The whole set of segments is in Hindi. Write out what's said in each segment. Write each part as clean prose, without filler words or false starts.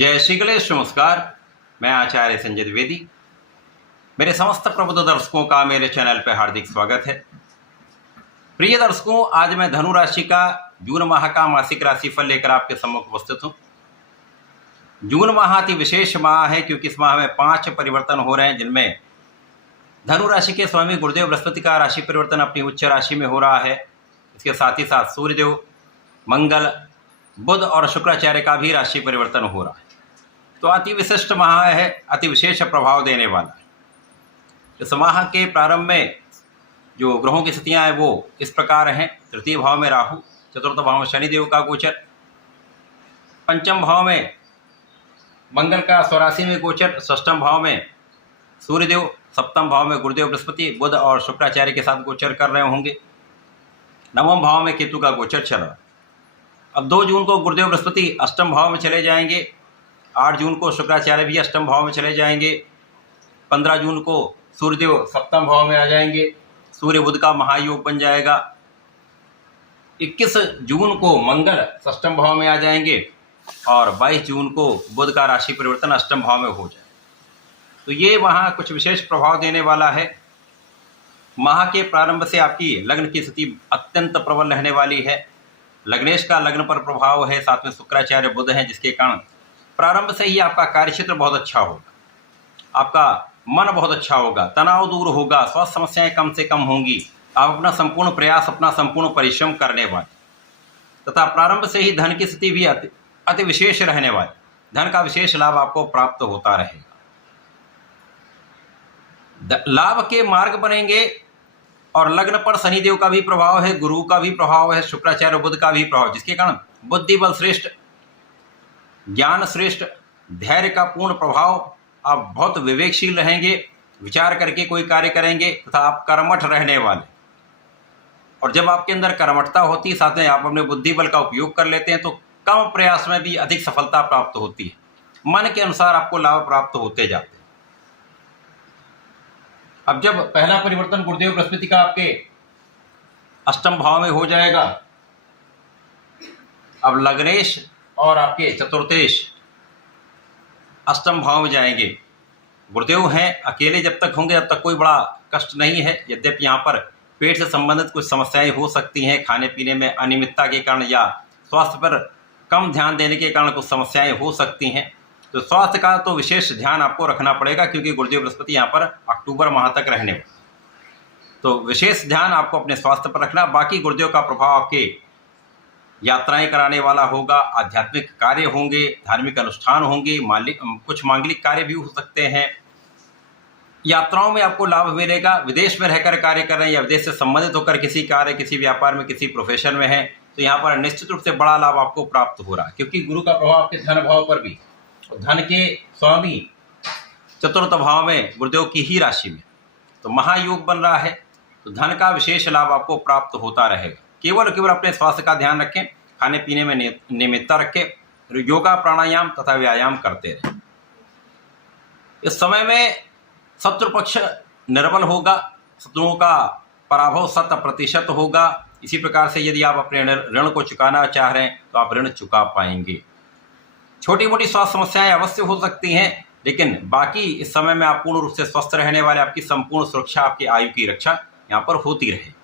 जय श्री गणेश। नमस्कार, मैं आचार्य संजय द्विवेदी। मेरे समस्त प्रबुद्ध दर्शकों का मेरे चैनल पर हार्दिक स्वागत है। प्रिय दर्शकों, आज मैं धनु राशि का जून माह का मासिक राशिफल लेकर आपके सम्मुख उपस्थित हूँ। जून माह अति विशेष माह है क्योंकि इस माह में 5 परिवर्तन हो रहे हैं, जिनमें धनु राशि के स्वामी गुरुदेव बृहस्पति का राशि परिवर्तन अपनी उच्च राशि में हो रहा है। इसके साथ ही साथ सूर्यदेव, मंगल, बुध और शुक्राचार्य का भी राशि परिवर्तन हो रहा है। तो अति विशिष्ट माह है, अति विशेष प्रभाव देने वाला है। इस माह के प्रारंभ में जो ग्रहों की स्थितियां हैं वो इस प्रकार हैं। तृतीय भाव में राहु, चतुर्थ भाव में शनिदेव का गोचर, पंचम भाव में मंगल का स्वराशि में गोचर, षष्ठम भाव में सूर्यदेव, सप्तम भाव में गुरुदेव बृहस्पति, बुध और शुक्राचार्य के साथ गोचर कर रहे होंगे। नवम भाव में केतु का गोचर चल रहा है। अब 2 जून को गुरुदेव बृहस्पति अष्टम भाव में चले जाएंगे। 8 जून को शुक्राचार्य भी अष्टम भाव में चले जाएंगे। 15 जून को सूर्यदेव सप्तम भाव में आ जाएंगे। सूर्य बुध का महायोग बन जाएगा। 21 जून को मंगल षष्ठम भाव में आ जाएंगे और 22 जून को बुध का राशि परिवर्तन अष्टम भाव में हो जाए। तो ये वहाँ कुछ विशेष प्रभाव देने वाला है। माह के प्रारंभ से आपकी लग्न की स्थिति अत्यंत प्रबल रहने वाली है। लग्नेश का लग्न पर प्रभाव है, साथ में शुक्राचार्य बुध हैं, जिसके कारण प्रारंभ से ही आपका कार्यक्षेत्र बहुत अच्छा होगा, आपका मन बहुत अच्छा होगा, तनाव दूर होगा, स्वास्थ्य समस्याएं कम से कम होंगी। आप अपना संपूर्ण प्रयास, अपना संपूर्ण परिश्रम करने वाले तथा प्रारंभ से ही धन की स्थिति भी अति विशेष रहने वाली। धन का विशेष लाभ आपको प्राप्त होता रहेगा। लाभ के मार्ग बनेंगे और लग्न पर शनिदेव का भी प्रभाव है, गुरु का भी प्रभाव है, शुक्राचार्य बुध का भी प्रभाव, जिसके कारण बुद्धि बल श्रेष्ठ, ज्ञान श्रेष्ठ, धैर्य का पूर्ण प्रभाव। आप बहुत विवेकशील रहेंगे, विचार करके कोई कार्य करेंगे तथा आप कर्मठ रहने वाले। और जब आपके अंदर कर्मठता होती है, साथ में आप अपने बुद्धि बल का उपयोग कर लेते हैं, तो कम प्रयास में भी अधिक सफलता प्राप्त होती है। मन के अनुसार आपको लाभ प्राप्त होते जाते हैं। अब जब पहला परिवर्तन गुरुदेव बृहस्पति का आपके अष्टम भाव में हो जाएगा, अब लग्नेश और आपके चतुर्थेश अष्टम भाव में जाएंगे। गुरुदेव हैं, अकेले जब तक होंगे तब तक कोई बड़ा कष्ट नहीं है। यद्यपि यहाँ पर पेट से संबंधित कुछ समस्याएं हो सकती हैं, खाने पीने में अनियमितता के कारण या स्वास्थ्य पर कम ध्यान देने के कारण कुछ समस्याएं हो सकती हैं। तो स्वास्थ्य का तो विशेष ध्यान आपको रखना पड़ेगा, क्योंकि गुरुदेव बृहस्पति यहाँ पर अक्टूबर माह तक रहने वाले। तो विशेष ध्यान आपको अपने स्वास्थ्य पर रखना। बाकी गुरुदेव का प्रभाव आपके यात्राएं कराने वाला होगा, आध्यात्मिक कार्य होंगे, धार्मिक अनुष्ठान होंगे, कुछ मांगलिक कार्य भी हो सकते हैं। यात्राओं में आपको लाभ मिलेगा। विदेश में रहकर कार्य कर रहे हैं या विदेश से संबंधित होकर किसी कार्य, किसी व्यापार में, किसी प्रोफेशन में है, तो यहाँ पर निश्चित रूप से बड़ा लाभ आपको प्राप्त हो रहा है, क्योंकि गुरु का प्रभाव आपके धन भाव पर भी, धन के स्वामी चतुर्थ भाव में गुरुदेव की ही राशि में, तो महायोग बन रहा है। तो धन का विशेष लाभ आपको प्राप्त होता रहेगा। केवल अपने स्वास्थ्य का ध्यान रखें, खाने पीने में नियमितता रखें, योगा प्राणायाम तथा व्यायाम करते रहें। इस समय में शत्रु पक्ष निर्बल होगा, शत्रुओं का पराभव 100% होगा। इसी प्रकार से यदि आप अपने ऋण को चुकाना चाह रहे हैं तो आप ऋण चुका पाएंगे। छोटी मोटी स्वास्थ्य समस्याएं अवश्य हो सकती हैं, लेकिन बाकी इस समय में आप पूर्ण रूप से स्वस्थ रहने वाले। आपकी संपूर्ण सुरक्षा, आपकी आयु की रक्षा यहाँ पर होती रहे।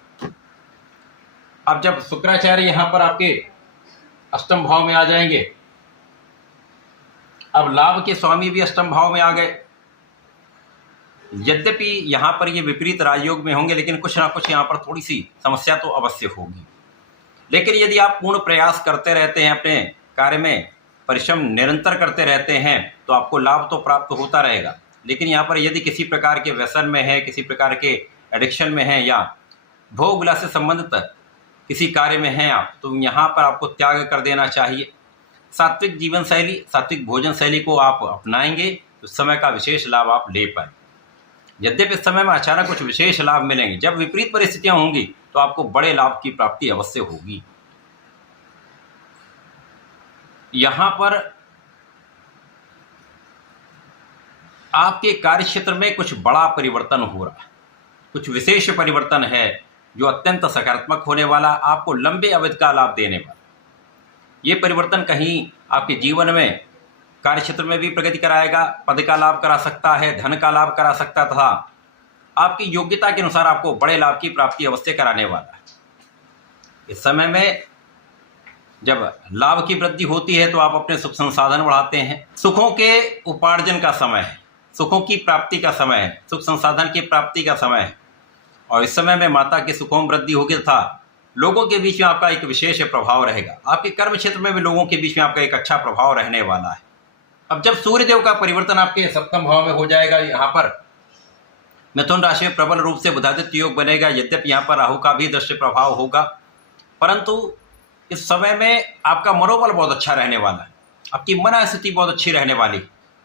अब जब शुक्राचार्य यहाँ पर आपके अष्टम भाव में आ जाएंगे, अब लाभ के स्वामी भी अष्टम भाव में आ गए। यद्यपि यहाँ पर ये विपरीत राजयोग में होंगे, लेकिन कुछ ना कुछ यहाँ पर थोड़ी सी समस्या तो अवश्य होगी। लेकिन यदि आप पूर्ण प्रयास करते रहते हैं, अपने कार्य में परिश्रम निरंतर करते रहते हैं, तो आपको लाभ तो प्राप्त होता रहेगा। लेकिन यहाँ पर यदि किसी प्रकार के व्यसन में है, किसी प्रकार के एडिक्शन में है या भोग विलास से संबंधित किसी कार्य में हैं आप, तो यहाँ पर आपको त्याग कर देना चाहिए। सात्विक जीवन शैली, सात्विक भोजन शैली को आप अपनाएंगे तो समय का विशेष लाभ आप ले पाएंगे। यद्यपि इस समय में अचानक कुछ विशेष लाभ मिलेंगे, जब विपरीत परिस्थितियां होंगी तो आपको बड़े लाभ की प्राप्ति अवश्य होगी। यहाँ पर आपके कार्य क्षेत्र में कुछ बड़ा परिवर्तन हो रहा है, कुछ विशेष परिवर्तन है जो अत्यंत सकारात्मक होने वाला, आपको लंबे अवधि का लाभ देने वाला। ये परिवर्तन कहीं आपके जीवन में कार्य क्षेत्र में भी प्रगति कराएगा, पद का लाभ करा सकता है, धन का लाभ करा सकता है तथा आपकी योग्यता के अनुसार आपको बड़े लाभ की प्राप्ति अवश्य कराने वाला है। इस समय में जब लाभ की वृद्धि होती है तो आप अपने सुख संसाधन बढ़ाते हैं। सुखों के उपार्जन का समय है, सुखों की प्राप्ति का समय है, सुख संसाधन की प्राप्ति का समय है और इस समय में माता के सुखों में वृद्धि होगी तथा लोगों के बीच में आपका एक विशेष प्रभाव रहेगा। आपके कर्म क्षेत्र में भी लोगों के बीच में आपका एक अच्छा प्रभाव रहने वाला है। अब जब सूर्यदेव का परिवर्तन आपके सप्तम भाव में हो जाएगा, यहाँ पर मिथुन राशि में प्रबल रूप से बुधादित्य योग बनेगा। यद्यपि यहाँ पर राहु का भी दृश्य प्रभाव होगा, परंतु इस समय में आपका मनोबल बहुत अच्छा रहने वाला है, आपकी मन स्थिति बहुत अच्छी रहने वाली,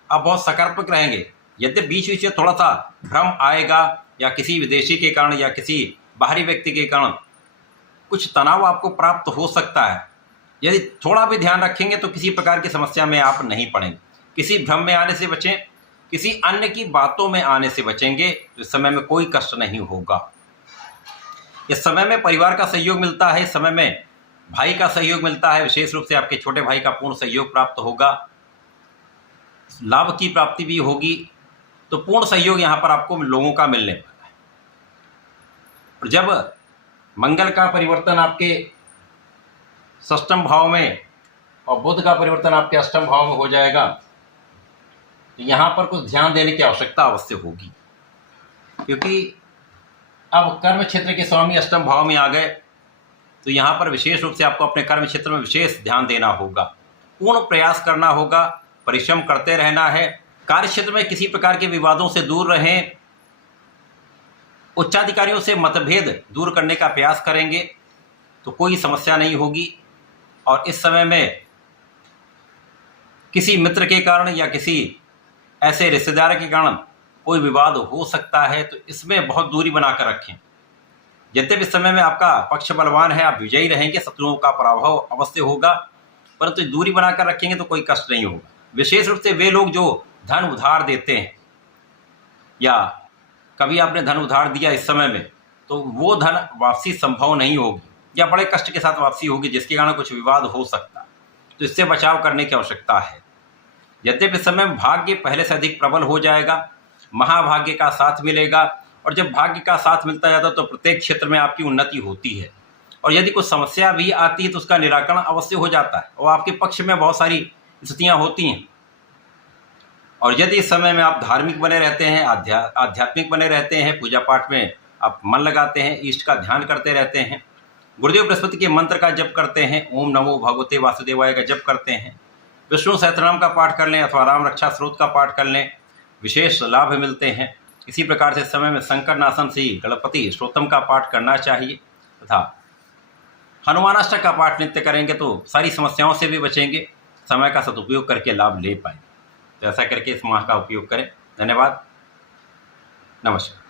आप बहुत सकारात्मक रहेंगे। यद्यपि बीच बीच में थोड़ा सा भ्रम आएगा या किसी विदेशी के कारण या किसी बाहरी व्यक्ति के कारण कुछ तनाव आपको प्राप्त हो सकता है। यदि थोड़ा भी ध्यान रखेंगे तो किसी प्रकार की समस्या में आप नहीं पड़ेंगे। किसी भ्रम में आने से बचें, किसी अन्य की बातों में आने से बचेंगे तो इस समय में कोई कष्ट नहीं होगा। इस समय में परिवार का सहयोग मिलता है, इस समय में भाई का सहयोग मिलता है, विशेष रूप से आपके छोटे भाई का पूर्ण सहयोग प्राप्त होगा। लाभ की प्राप्ति भी होगी, तो पूर्ण सहयोग यहाँ पर आपको लोगों का मिलने वाला है। और जब मंगल का परिवर्तन आपके षष्ठम भाव में और बुध का परिवर्तन आपके अष्टम भाव में हो जाएगा तो यहाँ पर कुछ ध्यान देने की आवश्यकता अवश्य होगी, क्योंकि अब कर्म क्षेत्र के स्वामी अष्टम भाव में आ गए तो यहाँ पर विशेष रूप से आपको अपने कर्म क्षेत्र में विशेष ध्यान देना होगा, पूर्ण प्रयास करना होगा, परिश्रम करते रहना है। कार्य क्षेत्र में किसी प्रकार के विवादों से दूर रहें, उच्चाधिकारियों से मतभेद दूर करने का प्रयास करेंगे तो कोई समस्या नहीं होगी। और इस समय में किसी मित्र के कारण या किसी ऐसे रिश्तेदार के कारण कोई विवाद हो सकता है, तो इसमें बहुत दूरी बनाकर रखें। यद्यपि इस समय में आपका पक्ष बलवान है, आप विजयी रहेंगे, शत्रुओं का पराभव अवश्य होगा, परंतु दूरी बनाकर रखेंगे तो कोई कष्ट नहीं होगा। विशेष रूप से वे लोग जो धन उधार देते हैं या कभी आपने धन उधार दिया इस समय में, तो वो धन वापसी संभव नहीं होगी या बड़े कष्ट के साथ वापसी होगी, जिसके कारण कुछ विवाद हो सकता है, तो इससे बचाव करने की आवश्यकता है। यद्यपि इस समय भाग्य पहले से अधिक प्रबल हो जाएगा, महाभाग्य का साथ मिलेगा और जब भाग्य का साथ मिलता जाता है तो प्रत्येक क्षेत्र में आपकी उन्नति होती है और यदि कुछ समस्या भी आती है तो उसका निराकरण अवश्य हो जाता है और आपके पक्ष में बहुत सारी स्थितियाँ होती हैं। और यदि इस समय में आप धार्मिक बने रहते हैं, आध्यात्मिक बने रहते हैं, पूजा पाठ में आप मन लगाते हैं, इष्ट का ध्यान करते रहते हैं, गुरुदेव बृहस्पति के मंत्र का जप करते हैं, ओम नमो भगवते वासुदेवाय का जप करते हैं, विष्णु सहस्त्रनाम का पाठ कर लें अथवा राम रक्षा स्रोत का पाठ कर लें, विशेष लाभ मिलते हैं। इसी प्रकार से समय में संकट नाशन से गणपति स्तोत्रम का पाठ करना चाहिए तथा हनुमानाष्टक का पाठ नित्य करेंगे तो सारी समस्याओं से भी बचेंगे, समय का सदुपयोग करके लाभ ले पाएंगे। तो ऐसा करके इस माह का उपयोग करें। धन्यवाद, नमस्कार।